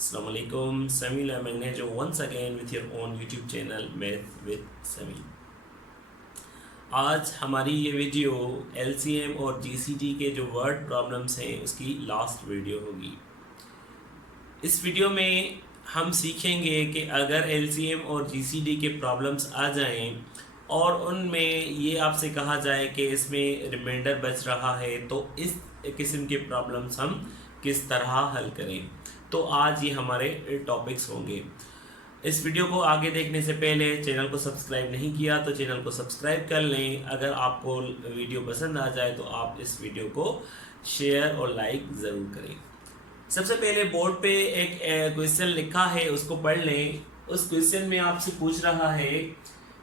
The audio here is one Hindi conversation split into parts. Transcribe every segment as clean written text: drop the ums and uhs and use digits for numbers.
Assalamu alaikum, Samil Mangnejo once again with your own YouTube channel Math with Samil। आज हमारी ये वीडियो LCM और GCD के जो वर्ड प्रॉब्लम्स हैं उसकी लास्ट वीडियो होगी। इस वीडियो में हम सीखेंगे कि अगर LCM और GCD के प्रॉब्लम्स आ जाएं और उनमें ये आपसे कहा जाए कि इसमें रिमाइंडर बच रहा है तो इस किस्म के प्रॉब्लम्स हम किस तरह हल करें। तो आज ये हमारे टॉपिक्स होंगे। इस वीडियो को आगे देखने से पहले चैनल को सब्सक्राइब नहीं किया तो चैनल को सब्सक्राइब कर लें। अगर आपको वीडियो पसंद आ जाए तो आप इस वीडियो को शेयर और लाइक ज़रूर करें। सबसे पहले बोर्ड पे एक क्वेश्चन लिखा है, उसको पढ़ लें। उस क्वेश्चन में आपसे पूछ रहा है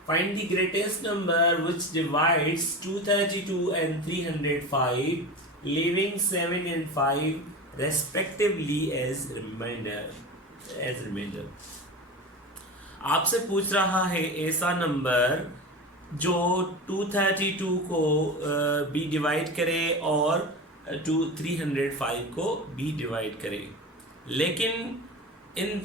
find the greatest number which divides 232 and 305 leaving 7 and 5 respectively as remainder। आपसे पूछ रहा है ऐसा नंबर जो 232 को भी डिवाइड करे और 305 को भी डिवाइड करे, लेकिन इन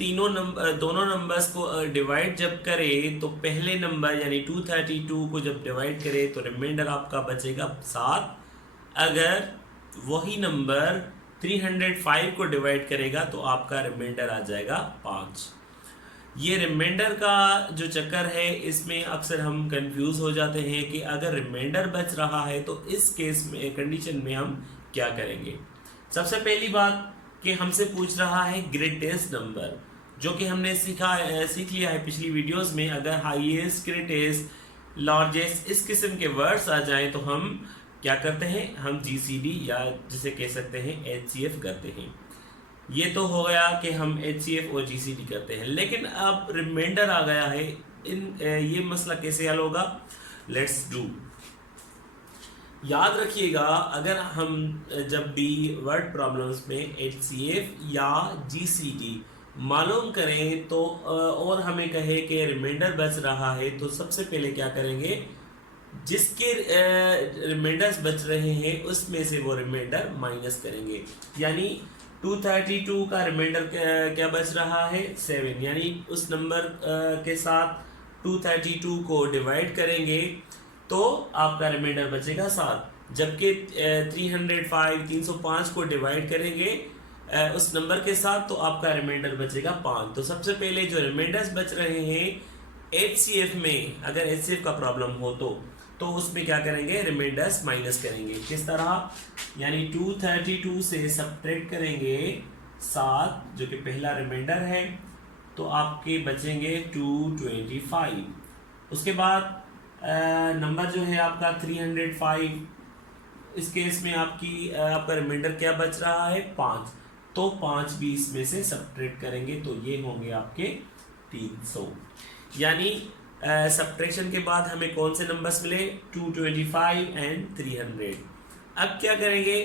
दोनों नंबर्स को डिवाइड जब करे तो पहले नंबर यानी 232 को जब डिवाइड करे तो रिमाइंडर आपका बचेगा 7। अगर वही नंबर 305 को डिवाइड करेगा तो आपका रिमाइंडर आ जाएगा 5। ये रिमाइंडर का जो चक्कर है इसमें अक्सर हम कंफ्यूज हो जाते हैं कि अगर रिमाइंडर बच रहा है तो इस केस में कंडीशन में हम क्या करेंगे। सबसे पहली बात कि हमसे पूछ रहा है ग्रेटेस्ट नंबर, जो कि हमने सीख लिया है पिछली वीडियोस में। अगर हाईएस्ट, ग्रेटेस्ट, लार्जेस्ट इस किस्म के वर्ड्स आ जाएं तो हम क्या करते हैं, हम GCD या जिसे कह सकते हैं HCF करते हैं। ये तो हो गया कि हम HCF और GCD करते हैं, लेकिन अब रिमाइंडर आ गया है। ये मसला कैसे हल होगा, लेट्स डू। याद रखिएगा, अगर हम जब भी वर्ड प्रॉब्लम्स में HCF या GCD मालूम करें तो और हमें कहे कि रिमाइंडर बच रहा है तो सबसे पहले क्या करेंगे, जिसके रिमाइंडर्स बच रहे हैं उसमें से वो रिमाइंडर माइनस करेंगे। यानी 232 का रिमाइंडर क्या बच रहा है 7, यानी उस नंबर के साथ 232 को डिवाइड करेंगे तो आपका रिमाइंडर बचेगा 7। जबकि 305 को डिवाइड करेंगे उस नंबर के साथ तो आपका रिमाइंडर बचेगा 5। तो सबसे पहले जो रिमाइंडर्स बच रहे हैं HCF में, अगर HCF का प्रॉब्लम हो तो उसमें क्या करेंगे, रिमाइंडर्स माइनस करेंगे। किस तरह, यानी 232 से सब्ट्रैक्ट करेंगे 7 जो कि पहला रिमाइंडर है, तो आपके बचेंगे 225। उसके बाद नंबर जो है आपका 305, इस केस में आपका रिमाइंडर क्या बच रहा है 5, तो 5 भी इसमें से सब्ट्रैक्ट करेंगे तो ये होंगे आपके 300। यानी सब्ट्रैक्शन के बाद हमें कौन से नंबर्स मिले, 225 एंड 300। अब क्या करेंगे,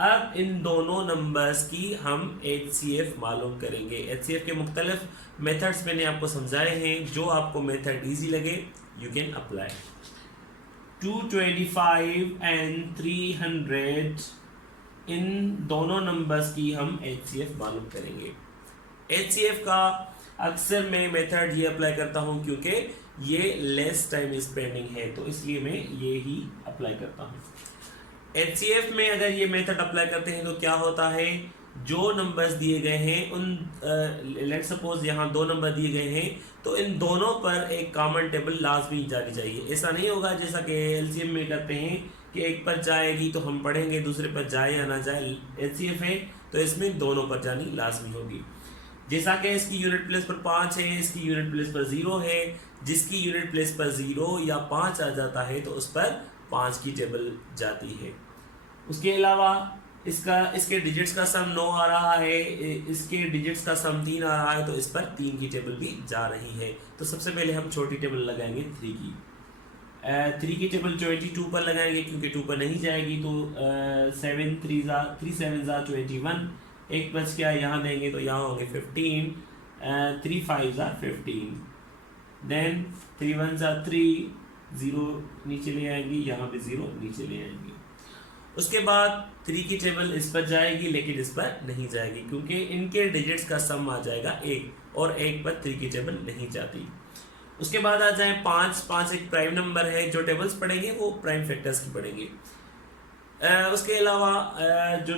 अब इन दोनों नंबर्स की हम HCF मालूम करेंगे। HCF के मुख्तलिफ मेथड्स मैंने आपको समझाए हैं, जो आपको मेथड इजी लगे यू कैन अप्लाई। 225 एंड 300 इन दोनों नंबर्स की हम HCF मालूम करेंगे। HCF का अक्सर मैं मेथड ये अप्लाई करता हूँ क्योंकि ये लेस टाइम स्पेंडिंग है, तो इसलिए मैं ये ही अप्लाई करता हूँ। HCF में अगर ये मेथड अप्लाई करते हैं तो क्या होता है, जो नंबर्स दिए गए हैं उन लेट्स सपोज यहाँ 2 नंबर दिए गए हैं तो इन दोनों पर एक कॉमन टेबल लाजमी जानी चाहिए। ऐसा नहीं होगा जैसा कि LCM में करते हैं कि एक पर जाएगी तो हम पढ़ेंगे, दूसरे पर जाए या ना जाए। HCF है तो इसमें दोनों पर जानी लाजमी होगी। जैसा कि इसकी यूनिट प्लेस पर 5 है, इसकी यूनिट प्लेस पर 0 है। जिसकी यूनिट प्लेस पर 0 या 5 आ जाता है तो उस पर 5 की टेबल जाती है। उसके अलावा इसके डिजिट्स का सम 9 आ रहा है, इसके डिजिट्स का सम 3 आ रहा है तो इस पर 3 की टेबल भी जा रही है। तो सबसे पहले हम छोटी टेबल लगाएंगे 3 की। 3 की टेबल 22 पर लगाएंगे क्योंकि 2 पर नहीं जाएगी, तो 3 7 21, एक बच गया, यहाँ देंगे तो यहाँ होंगे 15, 3 5 15, देन 3 1 3, 0 नीचे ले आएंगे, यहाँ पे 0 नीचे ले आएंगे। उसके बाद 3 की टेबल इस पर जाएगी लेकिन इस पर नहीं जाएगी क्योंकि इनके डिजिट्स का सम आ जाएगा 1 और 1 पर 3 की टेबल नहीं जाती। उसके बाद आ जाए 5। 5 एक प्राइम नंबर है, जो टेबल्स पढ़ेंगे वो प्राइम फैक्टर्स की पढ़ेंगे। उसके अलावा जो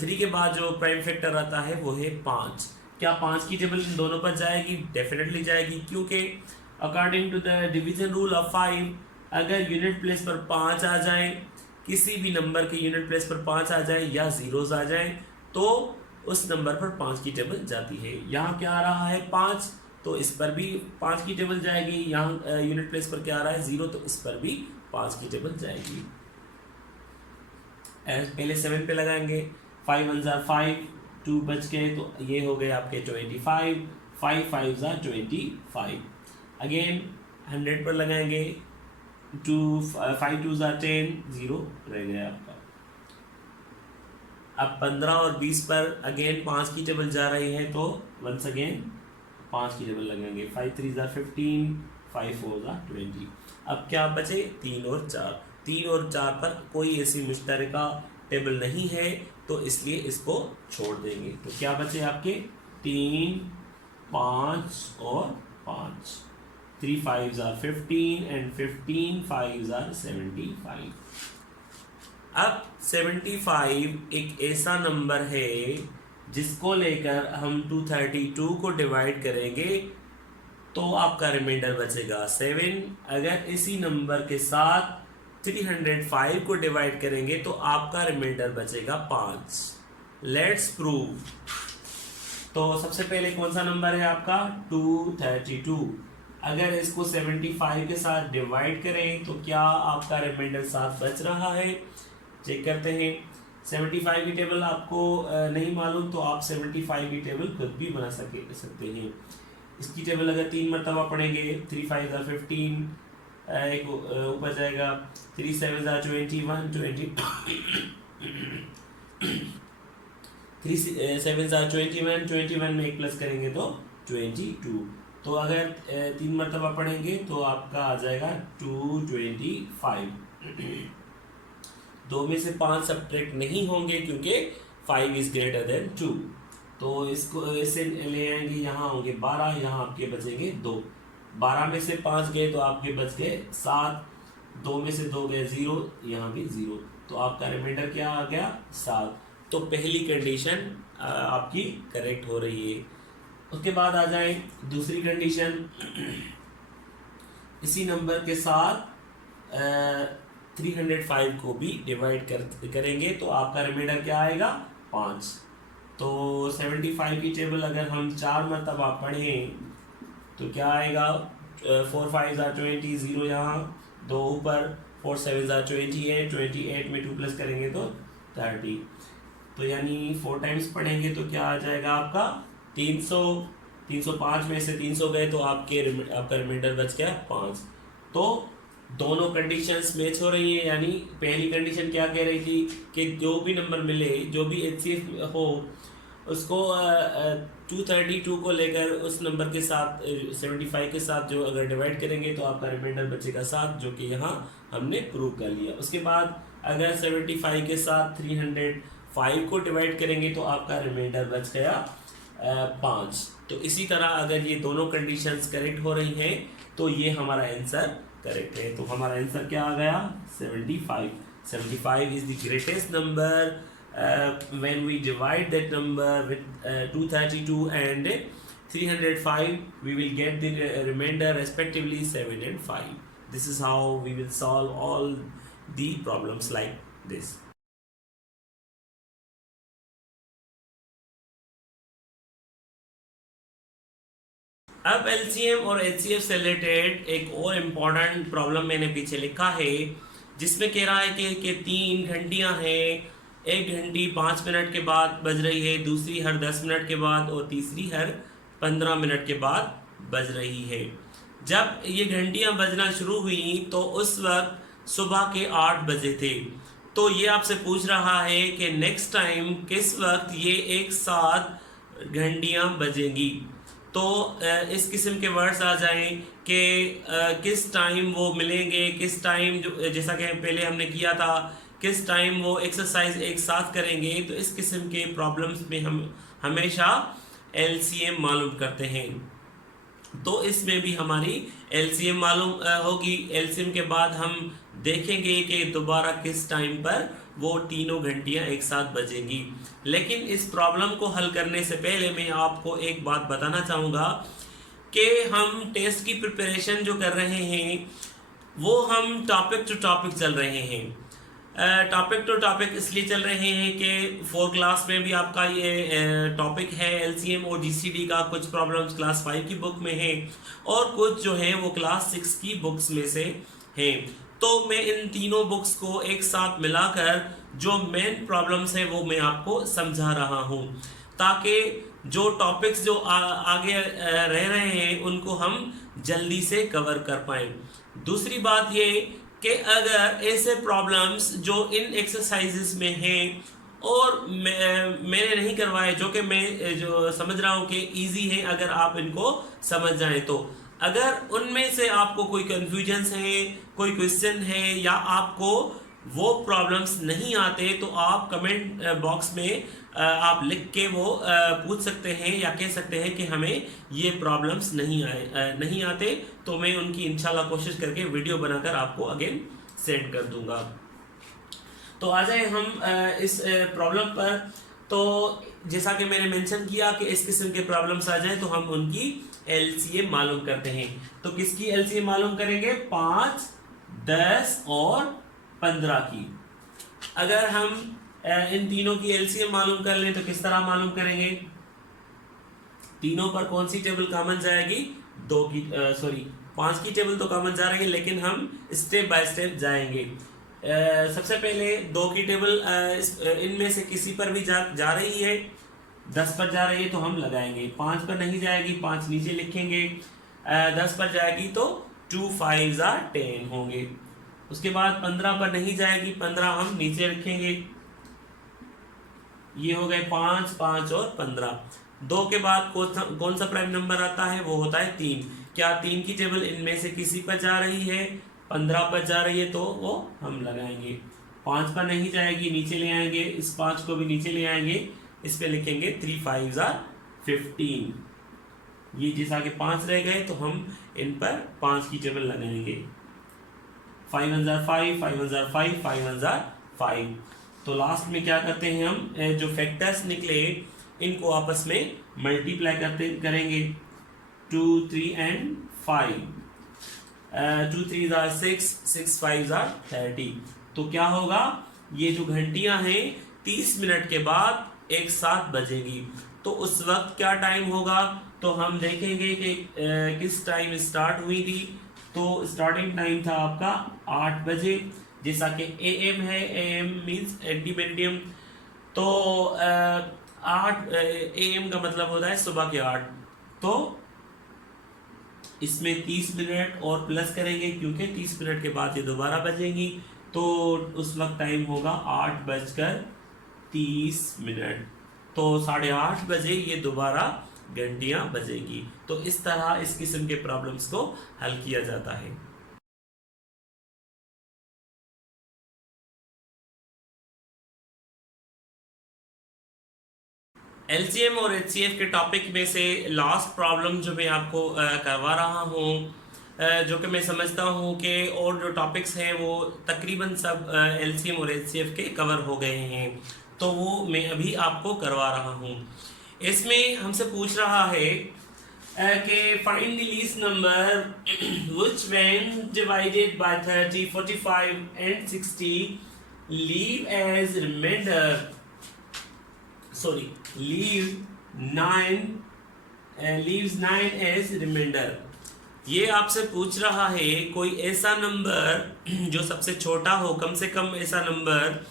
3 के बाद जो प्राइम फैक्टर आता है वो है 5। क्या 5 की टेबल इन दोनों पर जाएगी? डेफिनेटली जाएगी, क्योंकि according to the division rule of 5 अगर यूनिट प्लेस पर 5 आ जाए, किसी भी नंबर के यूनिट प्लेस पर 5 आ जाए या जीरोस आ जाए तो उस नंबर पर 5 की टेबल जाती है। यहाँ क्या आ रहा है 5, तो इस पर भी 5 की टेबल जाएगी। यहाँ यूनिट प्लेस पर क्या आ रहा है 0, तो इस पर भी 5 की टेबल जाएगी। पहले 7 पे लगाएंगे, 5 1 जार 5, 2 बच गए तो ये हो गए आपके 25, 5 5 जार 25। अगेन 100 पर लगाएंगे, 5 2 जार 10, 0 रह गया आपका। अब 15 और 20 पर अगेन 5 की टेबल जा रही है तो वंस अगेन 5 की टेबल लगाएंगे, 5 3 जार 15, 5 4 जार 20। अब क्या बचे 3 और 4। 3 और 4 पर कोई ऐसी मुश्तरका टेबल नहीं है तो इसलिए इसको छोड़ देंगे। तो क्या बचे आपके 3 5 और 5, 3 5 are 15 and 15 5 are 75। अब 75 एक ऐसा नंबर है जिसको लेकर हम 232 को डिवाइड करेंगे तो आपका रिमाइंडर बचेगा 7। अगर इसी नंबर के साथ 305 को डिवाइड करेंगे तो आपका रिमाइंडर बचेगा 5। Let's prove. तो सबसे पहले कौन सा नंबर है आपका 232। अगर इसको 75 के साथ डिवाइड करें तो क्या आपका रिमाइंडर 7 बच रहा है? चेक करते हैं। 75 की टेबल आपको नहीं मालूम तो आप 75 की टेबल खुद भी बना सकते हैं। इसकी टेबल अगर 3 मरतबा पढ़ेंगे, 3 5 are 15, एक ऊपर जाएगा, 3 7 are 21, 3 7 are 21, 21 में एक प्लस करेंगे तो 22। तो अगर 3 मरतबा पढ़ेंगे तो आपका आ जाएगा 225। 2 में से 5 सब्ट्रैक्ट नहीं होंगे क्योंकि 5 is greater than 2। तो इसको ऐसे ले आएंगे, यहाँ होंगे 12, यहाँ आपके बचेंगे 2। 12 में से 5 गए तो आपके बच गए 7, 2 में से 2 गए 0, यहाँ भी 0, तो आपका रिमाइंडर क्या आ गया 7। तो पहली कंडीशन आपकी करेक्ट हो रही है। उसके बाद आ जाए दूसरी कंडीशन। इसी नंबर के साथ 305 को भी डिवाइड करेंगे तो आपका रिमाइंडर क्या आएगा 5। तो 75 की टेबल अगर हम 4 मरतबा पढ़ें तो क्या आएगा 4 5 are 20, 0 यहाँ, 2 ऊपर, 4 7 are 28, 28 में 2 प्लस करेंगे तो 30। तो यानी 4 टाइम्स पढ़ेंगे तो क्या आ जाएगा आपका 300। 305 में से 300 गए तो आपका रिमाइंडर बच गया 5। तो दोनों कंडीशंस मैच हो रही है। यानी पहली कंडीशन क्या कह रही थी कि जो भी नंबर मिले, जो भी HCF हो, उसको 232 को लेकर उस नंबर के साथ 75 के साथ जो अगर डिवाइड करेंगे तो आपका रिमाइंडर बचेगा 7, जो कि यहाँ हमने प्रूव कर लिया। उसके बाद अगर 75 के साथ 305 को डिवाइड करेंगे तो आपका रिमाइंडर बच गया 5। तो इसी तरह अगर ये दोनों कंडीशंस करेक्ट हो रही हैं तो ये हमारा आंसर करेक्ट है। तो हमारा आंसर क्या आ गया 75। 75 is the greatest number when we divide that number with 232 and 305, we will get the remainder respectively 7 and 5. This is how we will solve all the problems like this. अब LCM और HCF से रिलेटेड एक और इम्पोर्टेंट प्रॉब्लम मैंने पीछे लिखा है जिसमें कह रहा है कि 3 घंटियां हैं, एक घंटी 5 मिनट के बाद बज रही है, दूसरी हर 10 मिनट के बाद और तीसरी हर 15 मिनट के बाद बज रही है। जब ये घंटियां बजना शुरू हुई तो उस वक्त सुबह के 8 बजे थे। तो ये आपसे पूछ रहा है कि नेक्स्ट टाइम किस वक्त ये एक साथ घंटियां बजेंगी। तो इस किस्म के वर्ड्स आ जाएं कि किस टाइम वो मिलेंगे, किस टाइम, जो जैसा कि पहले हमने किया था किस टाइम वो एक्सरसाइज एक साथ करेंगे, तो इस किस्म के प्रॉब्लम्स में हम हमेशा एलसीएम मालूम करते हैं। तो इसमें भी हमारी एलसीएम मालूम होगी। एलसीएम के बाद हम देखेंगे कि दोबारा किस टाइम पर वो तीनों घंटियां एक साथ बजेंगी। लेकिन इस प्रॉब्लम को हल करने से पहले मैं आपको एक बात बताना चाहूँगा कि हम टेस्ट की प्रिपरेशन जो कर रहे हैं वो हम टॉपिक टू टॉपिक चल रहे हैं। टॉपिक टू टॉपिक इसलिए चल रहे हैं कि 4 क्लास में भी आपका ये टॉपिक है एलसीएम और जीसीडी का। कुछ प्रॉब्लम्स क्लास 5 की बुक में है और कुछ जो है वो क्लास 6 की बुक्स में से हैं। तो मैं इन तीनों बुक्स को एक साथ मिलाकर जो मेन प्रॉब्लम्स है वो मैं आपको समझा रहा हूँ, ताकि जो टॉपिक्स जो आगे रह रहे हैं उनको हम जल्दी से कवर कर पाएँ। दूसरी बात ये कि अगर ऐसे प्रॉब्लम्स जो इन एक्सरसाइजेस में हैं और मैंने नहीं करवाए, जो कि मैं जो समझ रहा हूँ कि इजी है अगर आप इनको समझ जाएं, तो अगर उनमें से आपको कोई कन्फ्यूजन्स है, कोई क्वेश्चन है या आपको वो प्रॉब्लम्स नहीं आते, तो आप कमेंट बॉक्स में आप लिख के वो पूछ सकते हैं या कह सकते हैं कि हमें ये प्रॉब्लम्स नहीं आते, तो मैं उनकी इंशाल्लाह कोशिश करके वीडियो बनाकर आपको अगेन सेंड कर दूंगा। तो आ जाए हम इस प्रॉब्लम पर। तो जैसा कि मैंने मेंशन किया कि इस किस्म के प्रॉब्लम्स आ जाए तो हम उनकी एलसीएम मालूम करते हैं। तो किसकी एलसीएम मालूम करेंगे? 5, 10 और 15 की। अगर हम इन तीनों की एलसीएम मालूम कर लें तो किस तरह मालूम करेंगे? तीनों पर कौन सी टेबल कॉमन जाएगी? 5 की टेबल तो कॉमन जा रही है, लेकिन हम स्टेप बाय स्टेप जाएंगे। सबसे पहले 2 की टेबल इनमें से किसी पर भी जा रही है। 10 पर जा रही है तो हम लगाएंगे। 5 पर नहीं जाएगी, 5 नीचे लिखेंगे। 10 पर जाएगी तो 2 5 10 होंगे। उसके बाद 15 पर नहीं जाएगी, 15 हम नीचे रखेंगे। ये हो गए 5, 5 और 15। 2 के बाद कौन सा प्राइम नंबर आता है? वो होता है 3। क्या 3 की टेबल इनमें से किसी पर जा रही है? 15 पर जा रही है तो वो हम लगाएंगे। 5 पर नहीं जाएगी, नीचे ले आएंगे। इस 5 को भी नीचे ले आएंगे, इस पे लिखेंगे 3 5 15। ये जैसा कि 5 रह गए तो हम इन पर 5 की टेबल लगाएंगे। 5 1 5, 5 1 5, 5 1 5। तो लास्ट में क्या करते हैं हम? जो फैक्टर्स निकले इनको आपस में मल्टीप्लाई करेंगे। 2 3 एंड 5। 2 3 6, 6 5 30। तो क्या होगा? ये जो घंटियां हैं 30 मिनट के बाद एक साथ बजेगी। तो उस वक्त क्या टाइम होगा? तो हम देखेंगे कि किस टाइम स्टार्ट हुई थी। तो स्टार्टिंग टाइम था आपका 8 बजे, जैसा कि AM है। AM means ante meridiem. तो 8 AM का मतलब होता है सुबह के 8। तो इसमें 30 मिनट और प्लस करेंगे, क्योंकि 30 मिनट के बाद ये दोबारा बजेंगी। तो उस वक्त टाइम होगा 8:30। तो 8:30 बजे ये दोबारा घंटियां बजेगी। तो इस तरह इस किस्म के प्रॉब्लम्स को हल किया जाता है। एलसीएम और एचसीएफ के टॉपिक में से लास्ट प्रॉब्लम जो मैं आपको करवा रहा हूँ, जो कि मैं समझता हूँ कि और जो टॉपिक्स हैं वो तकरीबन सब एलसीएम और एचसीएफ के कवर हो गए हैं, तो वो मैं अभी आपको करवा रहा हूँ। इसमें हमसे पूछ रहा है कि find the least number which when divided by 30, 45 and 60 leave as remainder, leaves 9 as remainder। ये आपसे पूछ रहा है कोई ऐसा नंबर जो सबसे छोटा हो, कम से कम ऐसा नंबर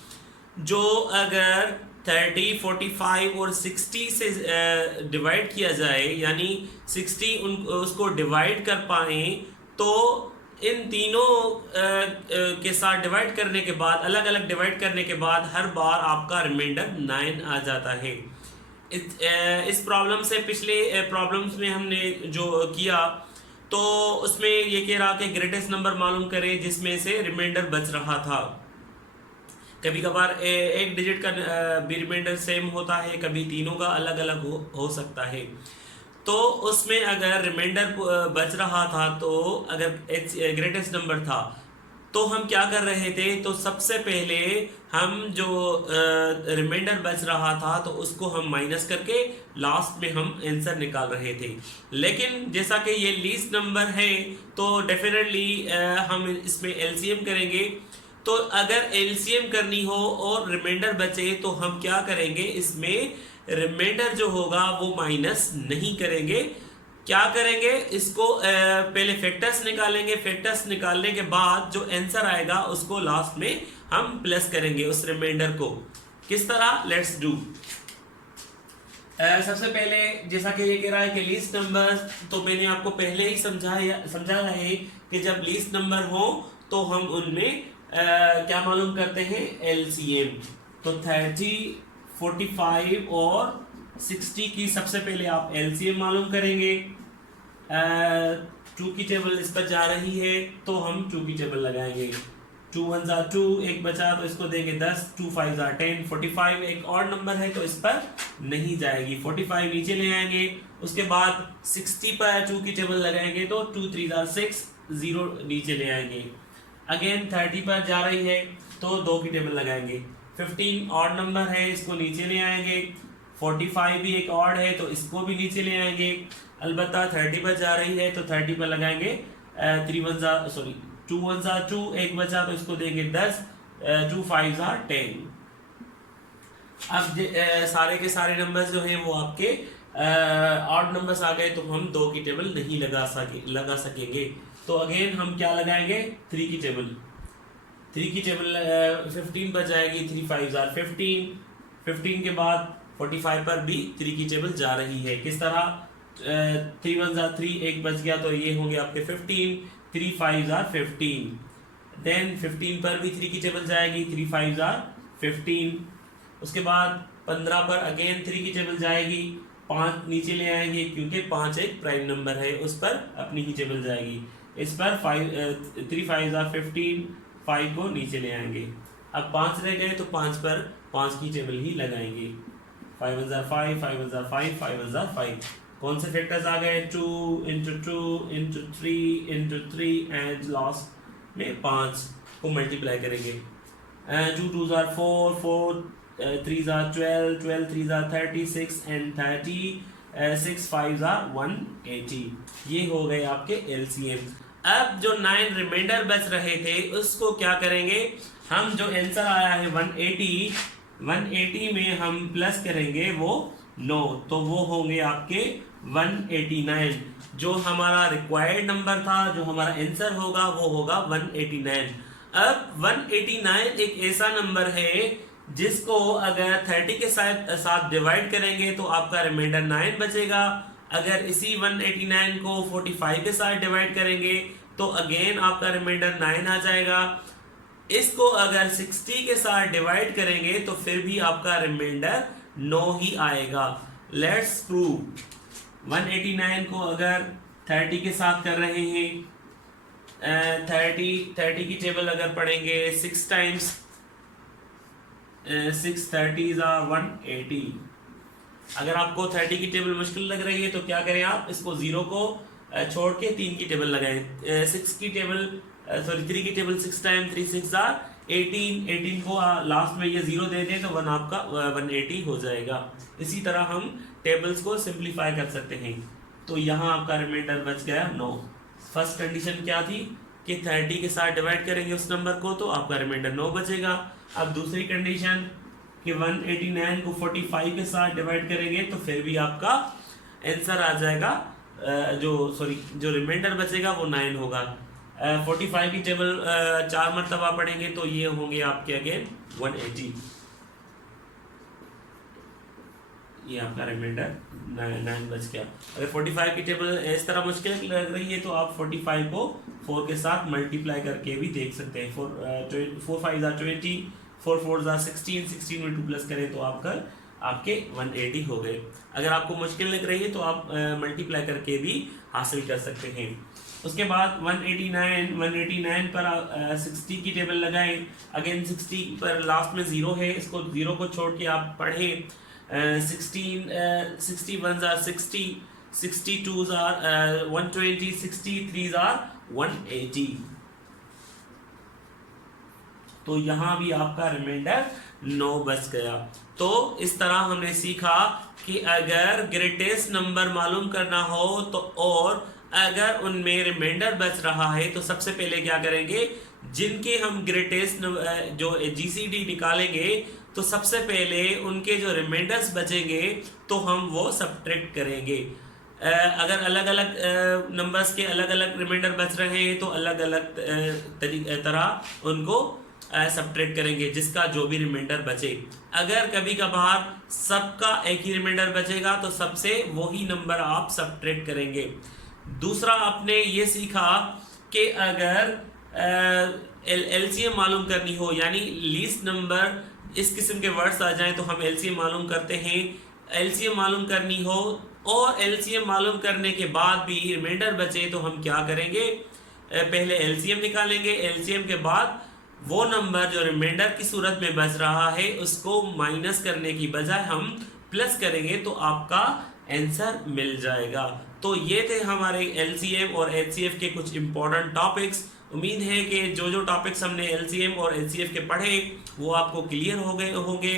जो अगर 30, 45 और 60 से डिवाइड किया जाए, यानी 60 उसको डिवाइड कर पाए, तो इन तीनों के साथ डिवाइड करने के बाद, अलग अलग डिवाइड करने के बाद हर बार आपका रिमाइंडर 9 आ जाता है। इस प्रॉब्लम से पिछले प्रॉब्लम्स में हमने जो किया तो उसमें ये कह रहा कि ग्रेटेस्ट नंबर मालूम करें जिसमें से रिमाइंडर बच रहा था। कभी कभार एक डिजिट का भी रिमाइंडर सेम होता है, कभी तीनों का अलग अलग हो सकता है। तो उसमें अगर रिमाइंडर बच रहा था, तो अगर ग्रेटेस्ट नंबर था, तो हम क्या कर रहे थे, तो सबसे पहले हम जो रिमाइंडर बच रहा था तो उसको हम माइनस करके लास्ट में हम आंसर निकाल रहे थे। लेकिन जैसा कि ये लीस्ट नंबर है तो डेफिनेटली हम इसमें एलसीएम करेंगे। तो अगर एलसीएम करनी हो और रिमाइंडर बचे तो हम क्या करेंगे, इसमें रिमाइंडर जो होगा वो माइनस नहीं करेंगे। क्या करेंगे, इसको पहले फैक्टर्स निकालेंगे, फैक्टर्स निकालने के बाद जो आंसर आएगा उसको लास्ट में हम प्लस करेंगे उस रिमाइंडर को। किस तरह, लेट्स डू। सबसे पहले जैसा कि ये कह रहा है कि लीस्ट नंबर्स, तो मैंने आपको पहले ही समझाया है कि जब लीस्ट नंबर हो तो हम उनमें क्या मालूम करते हैं, एलसीएम। तो 30, 45 और 60 की सबसे पहले आप एलसीएम मालूम करेंगे। 2 की टेबल इस पर जा रही है तो हम 2 की टेबल लगाएंगे। 2 1 2, एक बचा तो इसको देंगे 10, 2 5 10। 45 एक और नंबर है तो इस पर नहीं जाएगी, 45 नीचे ले आएंगे। उसके बाद 60 पर 2 की टेबल लगाएंगे तो 2 3 6, 0 नीचे ले आएंगे। अगेन 30 पर जा रही है तो 2 की टेबल लगाएंगे। 15 ऑड नंबर है, इसको नीचे ले आएंगे। 45 भी एक ऑड है तो इसको भी नीचे ले आएंगे। अलबत्ता 30 पर जा रही है तो 30 पर लगाएंगे 2 1 2, एक बचा तो इसको देंगे 10, 2 5 10। अब सारे के सारे नंबर्स जो हैं वो आपके ऑड नंबर्स आ गए तो हम 2 की टेबल नहीं लगा सकेंगे। तो अगेन हम क्या लगाएंगे, 3 की टेबल। 3 की टेबल 15 पर जाएगी, 3 5 15। 15 के बाद 45 पर भी 3 की टेबल जा रही है। किस तरह, 3 1 3, एक बच गया तो ये होंगे आपके 15, 3 5 15। देन 15 पर भी 3 की टेबल जाएगी, 3 5 15। उसके बाद 15 पर अगेन 3 की टेबल जाएगी, 5 नीचे ले आएंगे क्योंकि 5 एक प्राइम नंबर है, उस पर अपनी ही टेबल जाएगी। इस पर 3 5 15, 5 को नीचे ले आएंगे। अब 5 रह गए तो 5 पर 5 की टेबल ही लगाएंगे। 5 1 5, 5 1 5, 5 1 5। कौन से फैक्टर्स आ गए, 2 into 2 into 3 into 3 and last में 5 को मल्टीप्लाई करेंगे। 2 2 4, 4 3 12, 12 3 36 एंड 36 5 180। ये हो गए आपके एलसीएम। अब जो 9 रिमाइंडर बच रहे थे उसको क्या करेंगे, हम जो आंसर आया है 180 में हम प्लस करेंगे वो 9, तो वो होंगे आपके 189। जो हमारा रिक्वायर्ड नंबर था, जो हमारा आंसर होगा वो होगा 189। अब 189 एक ऐसा नंबर है जिसको अगर 30 के साथ डिवाइड करेंगे तो आपका रिमाइंडर 9 बचेगा। अगर इसी 189 को 45 के साथ डिवाइड करेंगे तो अगेन आपका रिमाइंडर 9 आ जाएगा। इसको अगर 60 के साथ डिवाइड करेंगे तो फिर भी आपका रिमाइंडर 9 ही आएगा। Let's prove. 189 को अगर 30 के साथ कर रहे हैं, 30 की टेबल अगर पढ़ेंगे 6 टाइम्स 6 30 180। अगर आपको 30 की टेबल मुश्किल लग रही है तो क्या करें, आप इसको 0 को छोड़ के 3 की टेबल लगाएं। 3 की टेबल 6 टाइम 3 6 18 को लास्ट में ये 0 दे दें तो 1 आपका 180 हो जाएगा। इसी तरह हम टेबल्स को सिंप्लीफाई कर सकते हैं। तो यहाँ आपका रिमाइंडर बच गया 9। फर्स्ट कंडीशन क्या थी कि 30 के साथ डिवाइड करेंगे उस नंबर को तो आपका रिमाइंडर 9 बचेगा। अब दूसरी कंडीशन कि 189 को 45 के साथ डिवाइड करेंगे तो फिर भी आपका आंसर आ जाएगा, जो रिमाइंडर बचेगा वो 9 होगा। 45 की टेबल 4 मरतबा पढ़ेंगे तो ये होंगे आपके अगेन 180। ये आपका रिमाइंडर 9 बच गया। अगर 45 की टेबल इस तरह मुश्किल लग रही है तो आप 45 को 4 के साथ मल्टीप्लाई करके भी देख सकते हैं। 4 5 20, 4 4 16, 16 में 2 प्लस करें तो आपके 180 हो गए। अगर आपको मुश्किल लग रही है तो आप मल्टीप्लाई करके भी हासिल कर सकते हैं। उसके बाद 189 पर 60 की टेबल लगाएं, अगेन 60 पर लास्ट में 0 है, इसको 0 को छोड़ के आप पढ़ें। 61s are 60, 62s are 120, 63s are 180। तो यहाँ भी आपका रिमाइंडर 9 बच गया। तो इस तरह हमने सीखा कि अगर ग्रेटेस्ट नंबर मालूम करना हो तो, और अगर उनमें रिमाइंडर बच रहा है तो सबसे पहले क्या करेंगे, जिनके हम ग्रेटेस्ट जो जीसीडी निकालेंगे तो सबसे पहले उनके जो रिमाइंडर्स बचेंगे तो हम वो सब्ट्रैक्ट करेंगे। अगर अलग अलग नंबर्स के अलग अलग रिमाइंडर बच रहे हैं तो अलग अलग तरह उनको सब्ट्रैक्ट करेंगे, जिसका जो भी रिमाइंडर बचे। अगर कभी कभार सबका एक ही रिमाइंडर बचेगा तो सबसे वही नंबर आप सब्ट्रैक्ट करेंगे। दूसरा आपने ये सीखा कि अगर एलसीएम मालूम करनी हो, यानी लीस्ट नंबर इस किस्म के वर्ड्स आ जाएं तो हम एलसीएम मालूम करते हैं। एलसीएम मालूम करनी हो और एलसीएम मालूम करने के बाद भी रिमाइंडर बचे तो हम क्या करेंगे, पहले एलसीएम निकालेंगे, एलसीएम के बाद वो नंबर जो रिमाइंडर की सूरत में बच रहा है उसको माइनस करने की बजाय हम प्लस करेंगे तो आपका आंसर मिल जाएगा। तो ये थे हमारे एलसीएम और एचसीएफ के कुछ इंपॉर्टेंट टॉपिक्स। उम्मीद है कि जो टॉपिक्स हमने एलसीएम और एचसीएफ के पढ़े वो आपको क्लियर हो गए होंगे।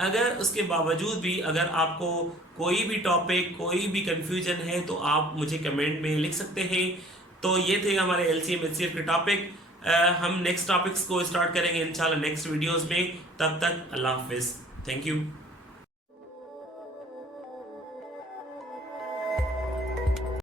अगर उसके बावजूद भी अगर आपको कोई भी टॉपिक, कोई भी कंफ्यूजन है तो आप मुझे कमेंट में लिख सकते हैं। तो ये थे हमारे एलसीएम एचसीएफ के टॉपिक। हम नेक्स्ट टॉपिक्स को स्टार्ट करेंगे इंशाल्लाह नेक्स्ट वीडियोस में। तब तक अल्लाह हाफिज़, थैंक यू।